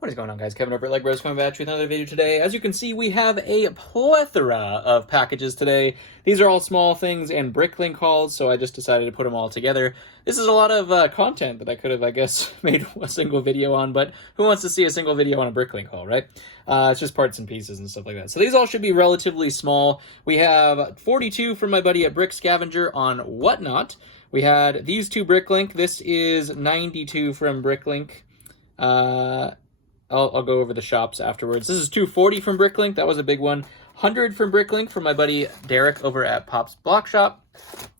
What is going on, guys? Kevin over at Legbros coming back with another video today. As you can see, we have a plethora of packages today. These are all small things and Bricklink hauls, so I just decided to put them all together. This is a lot of content that I could have, I guess, made a single video on, but who wants to see a single video on a Bricklink haul, right? It's just parts and pieces and stuff like that. So these all should be relatively small. We have 42 from my buddy at Scavenger on Whatnot. We had these two Bricklink. This is 92 from Bricklink. I'll go over the shops afterwards. This is 240 from Bricklink. That was a big one. 100 from Bricklink from my buddy Derek over at Pop's Block Shop.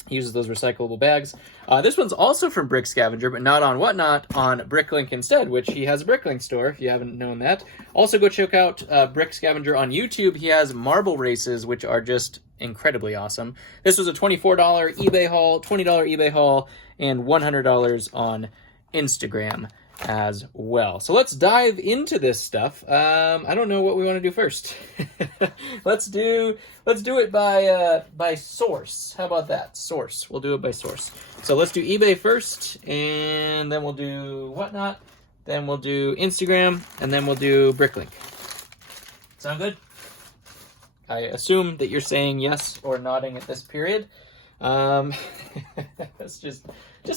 He uses those recyclable bags. This one's also from Scavenger, but not on Whatnot, on Bricklink instead, which he has a Bricklink store, if you haven't known that. Also, go check out Scavenger on YouTube. He has marble races, which are just incredibly awesome. This was a $24 eBay haul, $20 eBay haul, and $100 on Instagram as well. So let's dive into this stuff. I don't know what we want to do first. let's do it by source. How about that? Source. We'll do it by source. So let's do eBay first, and then we'll do Whatnot, then we'll do Instagram, and then we'll do Bricklink. Sound good? I assume that you're saying yes or nodding at this period. That's just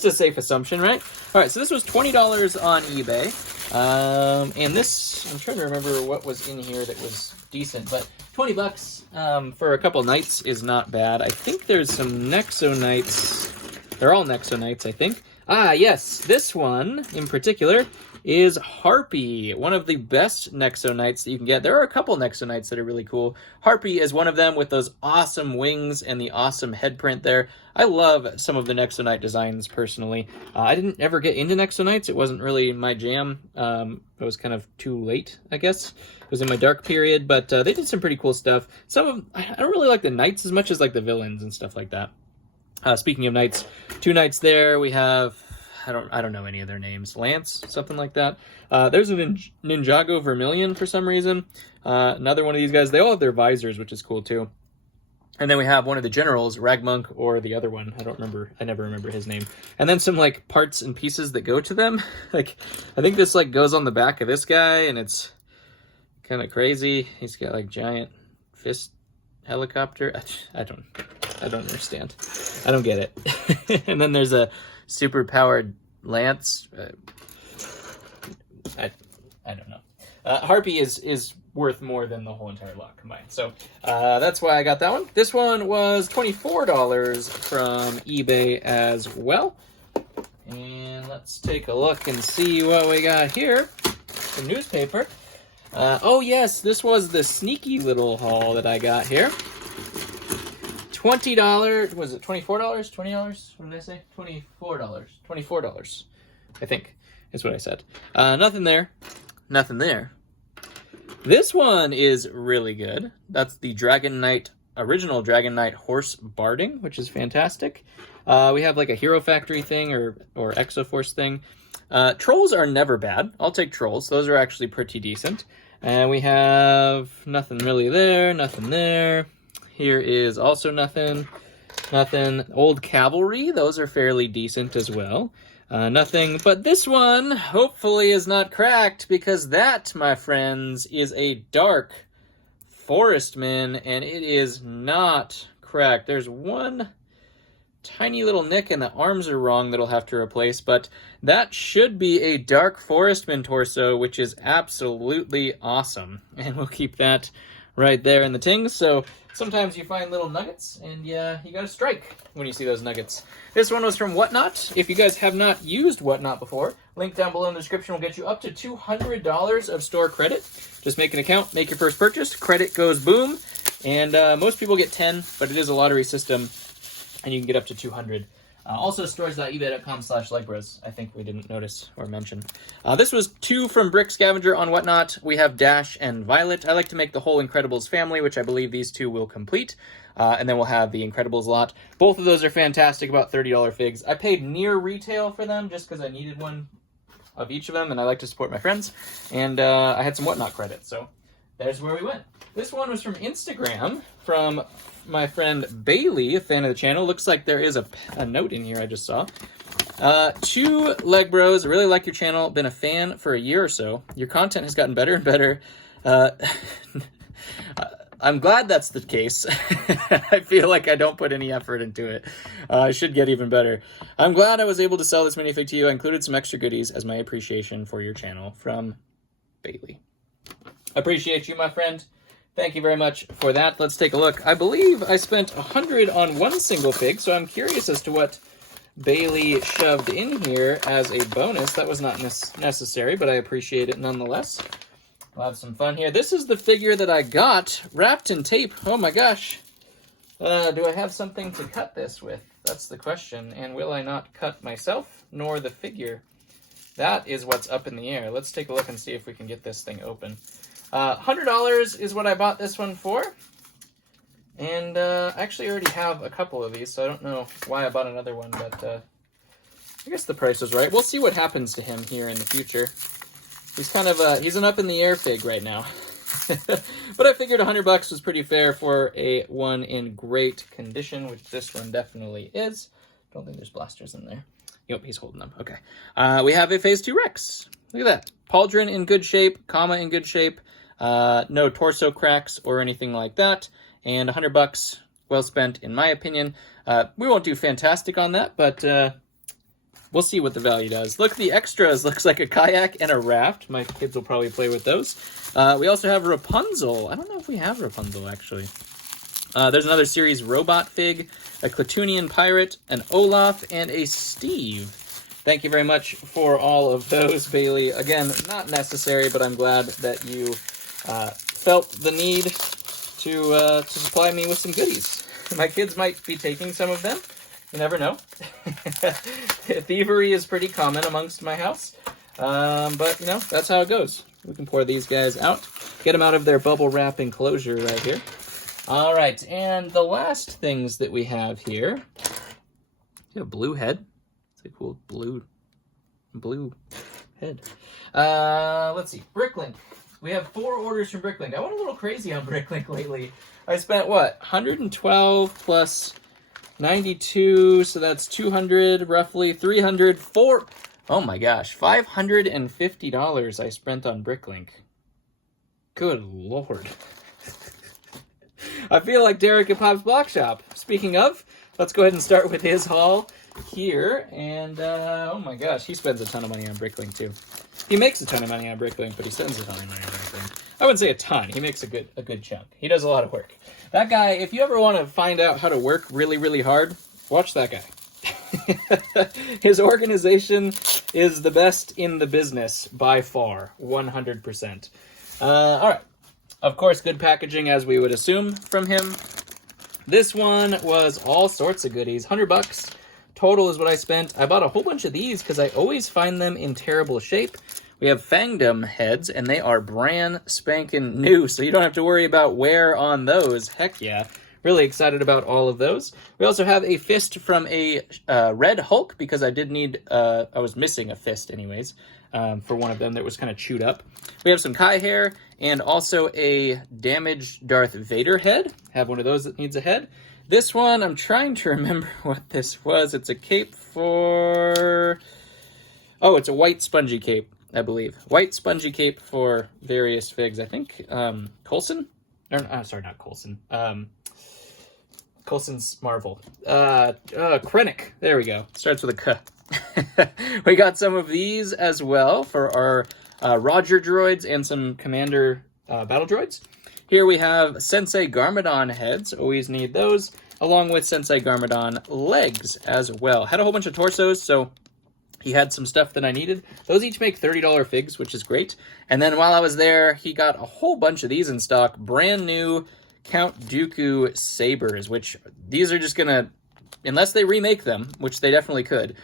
a safe assumption, right? All right, so this was $20 on eBay. And this, I'm trying to remember what was in here that was decent, but 20 bucks for a couple nights is not bad. I think there's some Nexo Knights. They're all Nexo Knights, I think. Ah, yes, this one in particular is Harpy, one of the best Nexo Knights that you can get. There are a couple Nexo Knights that are really cool. Harpy is one of them with those awesome wings and the awesome head print there. I love some of the Nexo Knight designs personally. I didn't ever get into Nexo Knights. It wasn't really my jam. It was kind of too late, I guess. It was in my dark period, but they did some pretty cool stuff. Some of them, I don't really like the knights as much as like the villains and stuff like that. Speaking of knights, two knights there. We have, I don't know any of their names. Lance, something like that. There's a Ninjago Vermilion for some reason. Another one of these guys. They all have their visors, which is cool too. And then we have one of the generals, Ragmonk, or the other one. I don't remember. I never remember his name. And then some like parts and pieces that go to them. Like, I think this like goes on the back of this guy, and it's kind of crazy. He's got like giant fist helicopter. I don't understand. I don't get it. And then there's a super powered lance. I don't know. Harpy is worth more than the whole entire lot combined. So that's why I got that one. This one was $24 from eBay as well. And let's take a look and see what we got here. The newspaper. Oh yes, this was the sneaky little haul that I got here. $20, was it $24? $20? What did I say? $24. $24, I think, is what I said. Nothing there. Nothing there. This one is really good. That's the Dragon Knight, original Dragon Knight horse barding, which is fantastic. We have like a Hero Factory thing or Exoforce thing. Trolls are never bad. I'll take trolls. Those are actually pretty decent. And we have nothing really there, nothing there. Here is also nothing. Old Cavalry, those are fairly decent as well. Nothing, but this one hopefully is not cracked, because that, my friends, is a Dark Forestman, and it is not cracked. There's one tiny little nick, and the arms are wrong that'll have to replace, but that should be a Dark Forestman torso, which is absolutely awesome. And we'll keep that right there in the tings. So sometimes you find little nuggets, and you gotta strike when you see those nuggets. This one was from Whatnot. If you guys have not used Whatnot before, link down below in the description will get you up to $200 of store credit. Just make an account, make your first purchase, credit goes boom, and most people get 10, but it is a lottery system, and you can get up to 200. Also, stores.ebay.com/Legbros. I think we didn't notice or mention. This was 2 from Scavenger on Whatnot. We have Dash and Violet. I like to make the whole Incredibles family, which I believe these two will complete. And then we'll have the Incredibles lot. Both of those are fantastic, about $30 figs. I paid near retail for them just because I needed one of each of them, and I like to support my friends. And I had some Whatnot credit, so there's where we went. This one was from Instagram, from my friend Bailey, a fan of the channel. Looks like there is a note in here I just saw. To Legbros, I really like your channel. Been a fan for a year or so. Your content has gotten better and better. I'm glad that's the case. I feel like I don't put any effort into it. I should get even better. I'm glad I was able to sell this minifig to you. I included some extra goodies as my appreciation for your channel. From Bailey. Appreciate you, my friend. Thank you very much for that. Let's take a look. I believe I spent $100 on one single fig, so I'm curious as to what Bailey shoved in here as a bonus. That was not necessary, but I appreciate it nonetheless. We'll have some fun here. This is the figure that I got wrapped in tape. Oh my gosh. Do I have something to cut this with? That's the question. And will I not cut myself nor the figure? That is what's up in the air. Let's take a look and see if we can get this thing open. $100 is what I bought this one for. And I actually already have a couple of these, so I don't know why I bought another one, but I guess the price was right. We'll see what happens to him here in the future. He's kind of he's an up-in-the-air fig right now. But I figured $100 was pretty fair for a one in great condition, which this one definitely is. Don't think there's blasters in there. Yep, he's holding them. Okay. We have a Phase 2 Rex. Look at that. Pauldron in good shape, comma in good shape. No torso cracks or anything like that. And $100, well spent, in my opinion. We won't do fantastic on that, but we'll see what the value does. Look, the extras looks like a kayak and a raft. My kids will probably play with those. We also have Rapunzel. I don't know if we have Rapunzel, actually. There's another series robot fig, a Clatoonian pirate, an Olaf, and a Steve. Thank you very much for all of those, Bailey. Again, not necessary, but I'm glad that you felt the need to supply me with some goodies. My kids might be taking some of them. You never know. Thievery is pretty common amongst my house. But, you know, that's how it goes. We can pour these guys out. Get them out of their bubble wrap enclosure right here. All right, and the last things that we have here. You have a blue head. It's a cool blue head. Let's see. Bricklink. We have 4 orders from Bricklink. I went a little crazy on Bricklink lately. I spent, what, 112 plus 92, so that's 200, roughly 300, 4... Oh my gosh, $550 I spent on Bricklink. Good Lord. I feel like Derek at Pop's Block Shop. Speaking of, let's go ahead and start with his haul here. And, oh my gosh, he spends a ton of money on Bricklink, too. He makes a ton of money on Bricklink, but he spends a ton of money on Bricklink. I wouldn't say a ton. He makes a good chunk. He does a lot of work. That guy, if you ever want to find out how to work really, really hard, watch that guy. His organization is the best in the business by far, 100%. All right. Of course, good packaging, as we would assume from him. This one was all sorts of goodies. $100 total is what I spent. I bought a whole bunch of these because I always find them in terrible shape. We have Fangdom heads, and they are brand spanking new, so you don't have to worry about wear on those. Heck yeah. Really excited about all of those. We also have a fist from a Red Hulk, because I did need, I was missing a fist anyways, for one of them that was kind of chewed up. We have some Kai hair, and also a damaged Darth Vader head. Have one of those that needs a head. This one, I'm trying to remember what this was. It's a cape for... Oh, it's a white spongy cape, I believe. White spongy cape for various figs. I think Coulson? Or, sorry, not Coulson. Coulson's Marvel. Krennic. There we go. Starts with a K. We got some of these as well for our Roger droids and some Commander battle droids. Here we have Sensei Garmadon heads. Always need those. Along with Sensei Garmadon legs as well. Had a whole bunch of torsos, so he had some stuff that I needed. Those each make $30 figs, which is great. And then while I was there, he got a whole bunch of these in stock. Brand new Count Dooku sabers, which these are just gonna, unless they remake them, which they definitely could,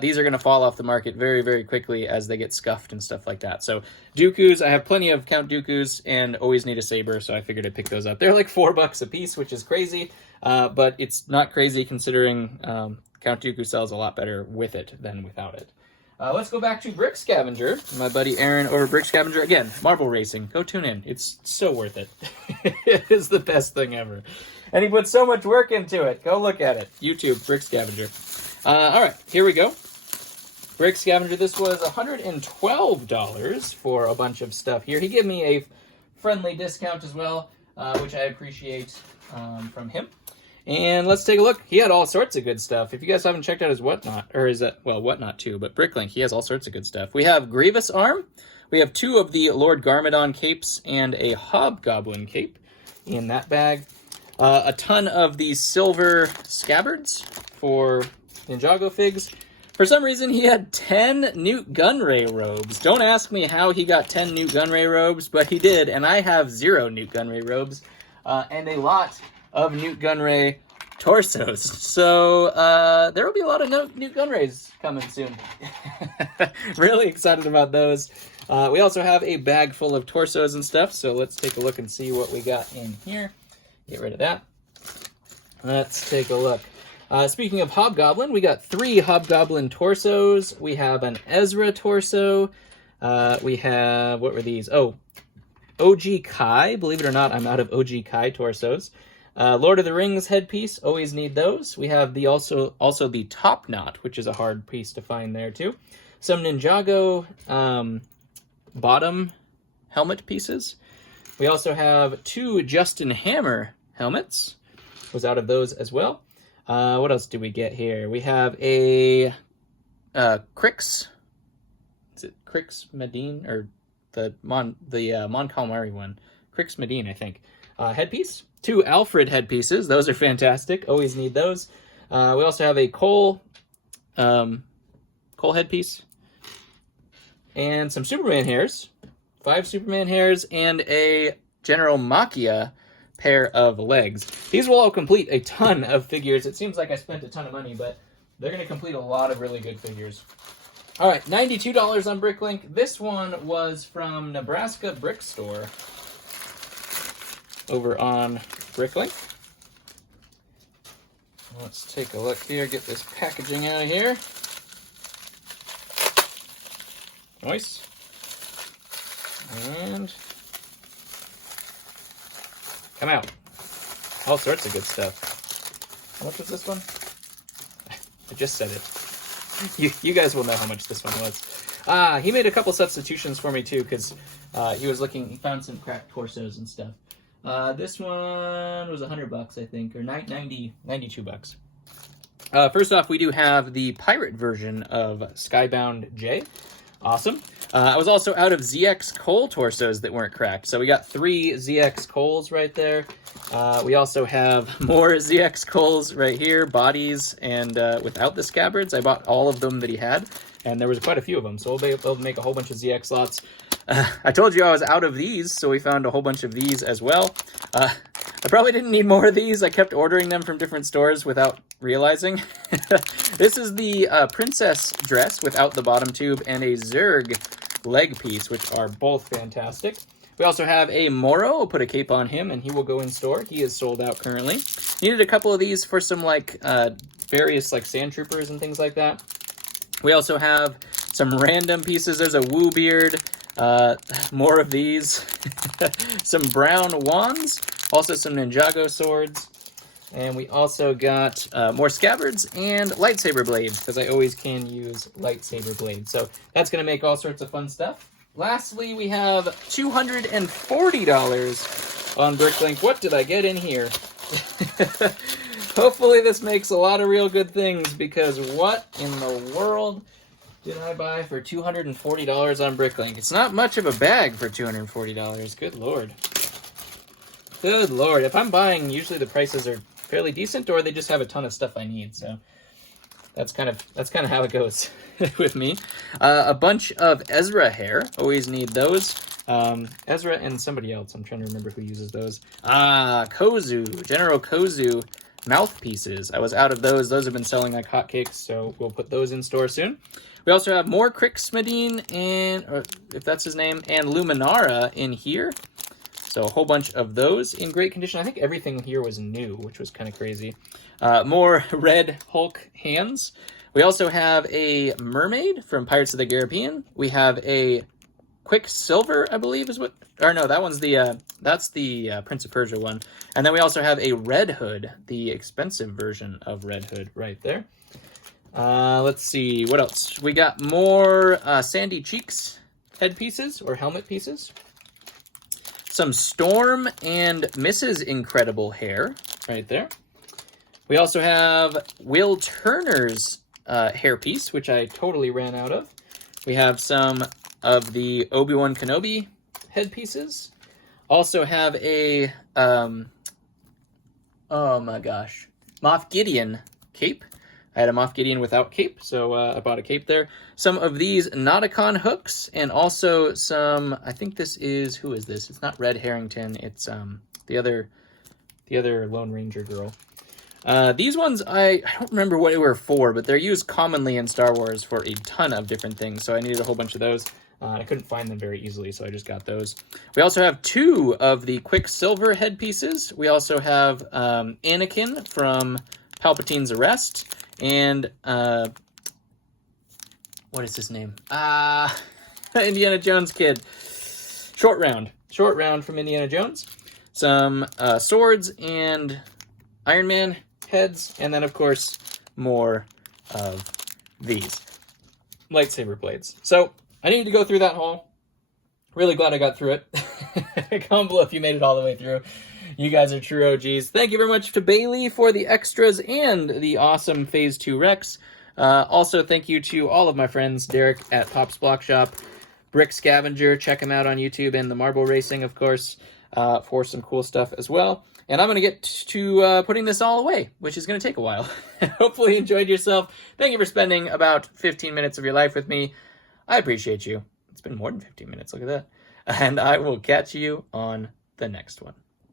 these are gonna fall off the market very, very quickly as they get scuffed and stuff like that. So Dookus, I have plenty of Count Dookus and always need a saber, so I figured I'd pick those up. They're like $4 a piece, which is crazy, but it's not crazy considering Count Dooku sells a lot better with it than without it. Let's go back to Brick Scavenger. My buddy Aaron over Brick Scavenger. Again, Marble Racing. Go tune in. It's so worth it. It is the best thing ever. And he put so much work into it. Go look at it. YouTube, Brick Scavenger. All right, here we go. Brick Scavenger, this was $112 for a bunch of stuff here. He gave me a friendly discount as well, which I appreciate from him. And let's take a look. He had all sorts of good stuff. If you guys haven't checked out his Whatnot, or is that, well, Whatnot too, but Bricklink, he has all sorts of good stuff. We have Grievous Arm. We have 2 of the Lord Garmadon capes and a Hobgoblin cape in that bag. A ton of these silver scabbards for Ninjago figs. For some reason, he had 10 Newt Gunray robes. Don't ask me how he got 10 Newt Gunray robes, but he did, and I have 0 Newt Gunray robes, and a lot of Newt Gunray torsos. So there will be a lot of Newt Gunrays coming soon. Really excited about those. We also have a bag full of torsos and stuff, so let's take a look and see what we got in here. Get rid of that. Let's take a look. Speaking of Hobgoblin, we got 3 Hobgoblin torsos. We have an Ezra torso. We have, what were these? Oh, OG Kai. Believe it or not, I'm out of OG Kai torsos. Lord of the Rings headpiece. Always need those. We have the also the Top Knot, which is a hard piece to find there too. Some Ninjago bottom helmet pieces. We also have 2 Justin Hammer helmets. Was out of those as well. What else do we get here? We have a Crix. Is it Crix Medine or the Mon Calamari one? Crix Medine, I think. Headpiece. 2 Alfred headpieces. Those are fantastic. Always need those. We also have a Cole headpiece and some Superman hairs. 5 Superman hairs and a General Machia pair of legs. These will all complete a ton of figures. It seems like I spent a ton of money, but they're going to complete a lot of really good figures. All right, $92 on Bricklink. This one was from Nebraska Brick Store over on Bricklink. Let's take a look here, get this packaging out of here. Nice. And come out. All sorts of good stuff. How much was this one? I just said it. You guys will know how much this one was. He made a couple substitutions for me too, because he found some cracked torsos and stuff. This one was $100, I think, or 92 bucks. First off, we do have the pirate version of Skybound J. Awesome. I was also out of ZX Cole torsos that weren't cracked. So we got 3 ZX Coles right there. We also have more ZX Coles right here, bodies, and without the scabbards. I bought all of them that he had, and there was quite a few of them. So we'll be able to make a whole bunch of ZX lots. I told you I was out of these, so we found a whole bunch of these as well. I probably didn't need more of these. I kept ordering them from different stores without realizing. This is the princess dress without the bottom tube and a Zerg leg piece, which are both fantastic. We also have a Moro. I'll put a cape on him, and he will go in store. He is sold out currently. Needed a couple of these for some various sand troopers and things like that. We also have some random pieces. There's a Woo Beard. More of these. Some brown wands. Also some Ninjago swords. And we also got more scabbards and lightsaber blades, because I always can use lightsaber blades. So that's going to make all sorts of fun stuff. Lastly, we have $240 on Bricklink. What did I get in here? Hopefully this makes a lot of real good things, because what in the world did I buy for $240 on Bricklink? It's not much of a bag for $240. Good lord. Good lord. If I'm buying, usually the prices are fairly decent, or they just have a ton of stuff I need. So that's kind of how it goes with me. A bunch of Ezra hair. Always need those. Ezra and somebody else. I'm trying to remember who uses those. Kozu. General Kozu mouthpieces. I was out of those. Those have been selling like hotcakes, so we'll put those in store soon. We also have more Crix Medine, or if that's his name, and Luminara in here. So a whole bunch of those in great condition. I think everything here was new, which was kind of crazy. More Red Hulk hands. We also have a mermaid from Pirates of the Caribbean. We have a Quicksilver, I believe is what... Or no, that one's the... that's the Prince of Persia one. And then we also have a Red Hood, the expensive version of Red Hood right there. Let's see, what else? We got more Sandy Cheeks headpieces or helmet pieces. Some Storm and Mrs. Incredible hair right there. We also have Will Turner's hairpiece, which I totally ran out of. We have some of the Obi-Wan Kenobi headpieces. Also have a, oh my gosh, Moff Gideon cape. I had a Moff Gideon without cape, so I bought a cape there. Some of these Nauticon hooks, and also some, I think this is, who is this? It's not Red Harrington, it's the other Lone Ranger girl. These ones, I don't remember what they were for, but they're used commonly in Star Wars for a ton of different things, so I needed a whole bunch of those. I couldn't find them very easily, so I just got those. We also have 2 of the Quicksilver headpieces. We also have Anakin from Palpatine's Arrest, and what is his name? Indiana Jones kid. Short Round from Indiana Jones. Some swords and Iron Man heads, and then of course more of these lightsaber blades. So I needed to go through that haul. Really glad I got through it. Comment below if you made it all the way through. You guys are true OGs. Thank you very much to Bailey for the extras and the awesome Phase 2 Rex. Also, thank you to all of my friends, Derek at Pop's Block Shop, Brick Scavenger, check him out on YouTube, and the Marble Racing, of course, for some cool stuff as well. And I'm going to get to putting this all away, which is going to take a while. Hopefully you enjoyed yourself. Thank you for spending about 15 minutes of your life with me. I appreciate you. It's been more than 15 minutes, look at that. And I will catch you on the next one.